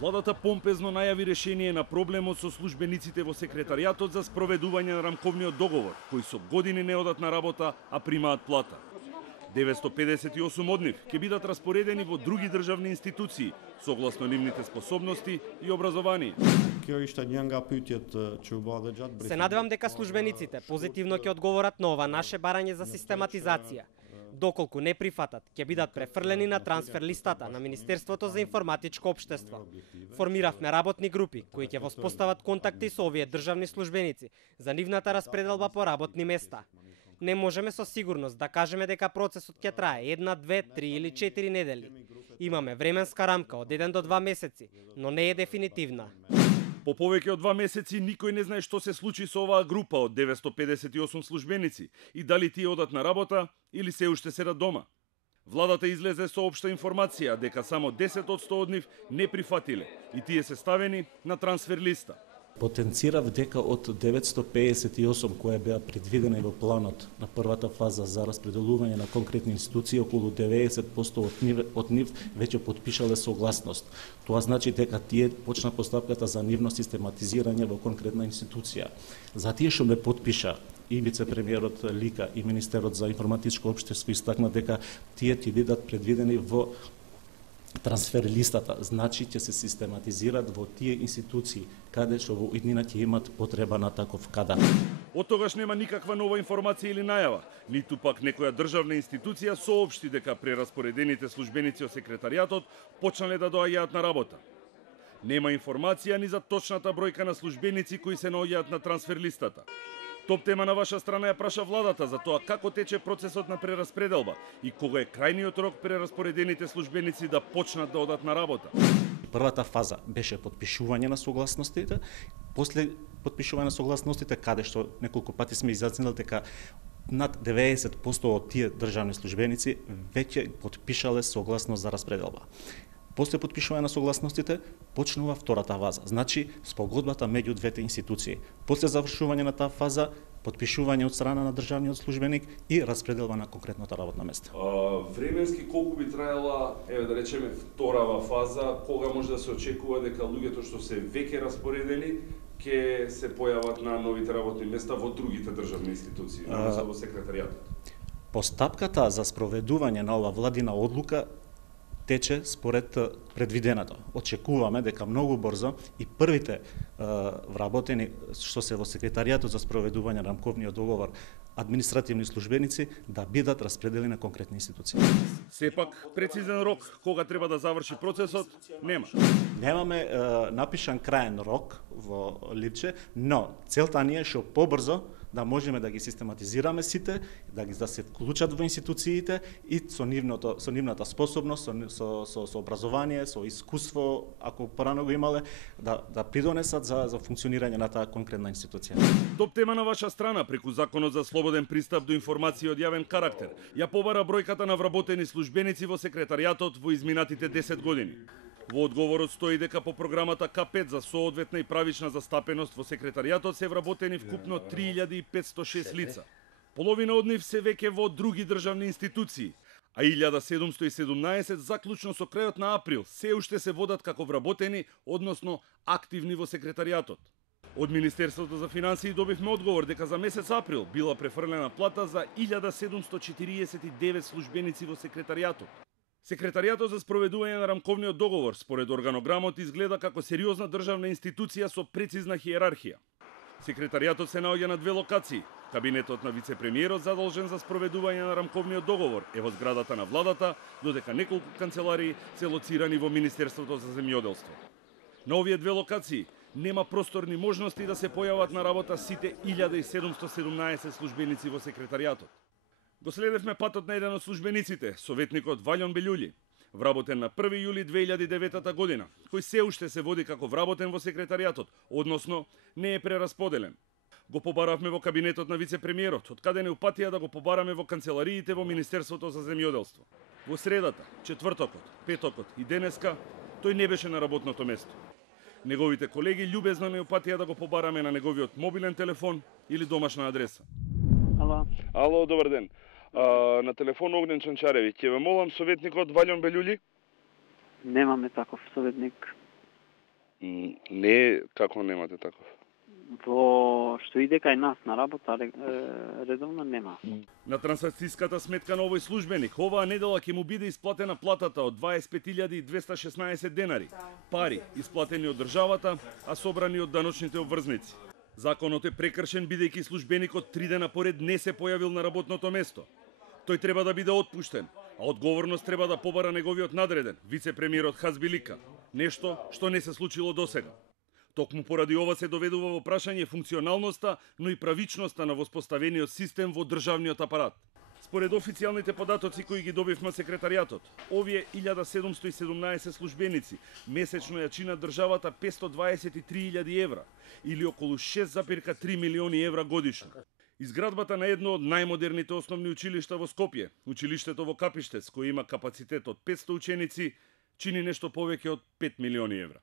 Владата помпезно најави решение на проблемот со службениците во секретаријатот за спроведување на рамковниот договор, кои со години не одат на работа, а примаат плата. 958 од нив ќе бидат распоредени во други државни институции, согласно нивните способности и образование. Се надевам дека службениците позитивно ќе одговорат на ова наше барање за систематизација. Доколку не прифатат, ќе бидат префрлени на трансфер листата на Министерството за информатичко општество. Формиравме работни групи кои ќе воспостават контакти со овие државни службеници за нивната распределба по работни места. Не можеме со сигурност да кажеме дека процесот ќе трае 1, 2, 3 или 4 недели. Имаме временска рамка од 1 до 2 месеци, но не е дефинитивна. По повеќе од 2 месеци никој не знае што се случи со оваа група од 958 службеници и дали тие одат на работа или се уште седат дома. Владата излезе со општа информација дека само 10% од нив не прифатиле и тие се ставени на трансфер листа. Потенцирав дека од 958 кои беа предвидени во планот на првата фаза за распределување на конкретни институции, околу 90% од нив веќе потпишале согласност. Тоа значи дека тие почна постапката за нивно систематизирање во конкретна институција. За тие што ме потпиша и вице-премиерот Лика и министерот за информатичко општество истакна дека тие ќе бидат предвидени во трансфер листата, значи ќе се систематизираат во тие институции каде што во иднина ќе имат потреба на таков кадар. Од тогаш нема никаква нова информација или најава, ниту пак некоја државна институција соопшти дека прераспоредените службеници од секретаријатот почнале да доаѓаат на работа. Нема информација ни за точната бројка на службеници кои се наоѓаат на трансфер листата. Топ тема на ваша страна ја праша владата за тоа како тече процесот на прераспределба и кога е крајниот рок прераспоредените службеници да почнат да одат на работа. Првата фаза беше потпишување на согласностите, после потпишување на согласностите, каде што неколку пати сме изјаснили дека над 90% од тие државни службеници веќе потпишале согласност за распределба. После потпишување на согласностите, почнува втората фаза, значи спогодбата меѓу двете институции. После завршување на таа фаза, потпишување од страна на државниот службеник и распределба на конкретната работна место. Временски колку би траела, да речеме, вторава фаза, кога може да се очекува дека луѓето што се веќе распоредени ќе се појават на новите работни места во другите државни институции, наместо во секретаријатот? Постапката за спроведување на ова владина одлука тече според предвиденото. Очекуваме дека многу брзо и првите вработени што се во секретаријатот за спроведување на рамковниот договор административни службеници да бидат распределени на конкретни институции. Сепак прецизен рок кога треба да заврши процесот нема. Немаме напишан краен рок во липче, но целта ни е што побрзо да можеме да ги систематизираме сите, да се вклучат во институциите и со нивната способност, со образование, со искуство, ако порано го имале, да придонесат за функционирање на таа конкретна институција. Топ тема на ваша страна преку Законот за слободен пристап до информации од јавен карактер ја побара бројката на вработени службеници во секретаријатот во изминатите 10 години. Во одговорот стои дека по програмата К5 за соодветна и правична застапеност во секретаријатот се вработени вкупно 3506 лица. Половина од нив се веќе во други државни институции, а 1717 заклучно со крајот на април се уште се водат како вработени, односно активни во секретаријатот. Од Министерството за финансии добивме одговор дека за месец април била префрлена плата за 1749 службеници во секретаријатот. Секретаријатот за спроведување на рамковниот договор според органограмот изгледа како сериозна државна институција со прецизна хиерархија. Секретаријатот се наоѓа на две локации. Кабинетот на вице-премиерот задолжен за спроведување на рамковниот договор е во зградата на владата, додека неколку канцеларии се лоцирани во Министерството за земјоделство. На овие две локации нема просторни можности да се појават на работа сите 1717 службеници во секретаријатот. Го следевме патот на еден од службениците, советникот Ваљон Белјули, вработен на 1 јули 2009 година, кој се уште се води како вработен во секретаријатот, односно не е прерасподелен. Го побаравме во кабинетот на вице-премиерот, од каде не упатија да го побараме во канцелариите во Министерството за земјоделство. Во средата, четвртокот, петокот и денеска, тој не беше на работното место. Неговите колеги љубезно не упатија да го побараме на неговиот мобилен телефон или домашна адреса. Ало, добар ден. На телефон Огнен Чанчаревиќ. Ќе ве молам советникот Ваљон Белјули? Немаме таков советник. Не, како немате таков? Во што иде кај нас на работа редовно нема. На трансакцијската сметка на овој службеник оваа недела ќе му биде исплатена платата од 25.216 денари, пари исплатени од државата, а собрани од даночните обврзници. Законот е прекршен бидејќи службеникот 3 дена поред не се појавил на работното место. Тој треба да биде отпуштен, а одговорност треба да побара неговиот надреден, вице-премиерот Хазбилика, нешто што не се случило досега. Токму поради ова се доведува во прашање функционалноста, но и правичноста на воспоставениот систем во државниот апарат. Според официјалните податоци кои ги добивме секретаријатот, овие 1717 службеници месечно ја чинат државата 523.000 евра или околу 6,3 милиони евра годишно. Изградбата на едно од најмодерните основни училишта во Скопје, училиштето во Капиштес, кој има капацитет од 500 ученици, чини нешто повеќе од 5 милиони евра.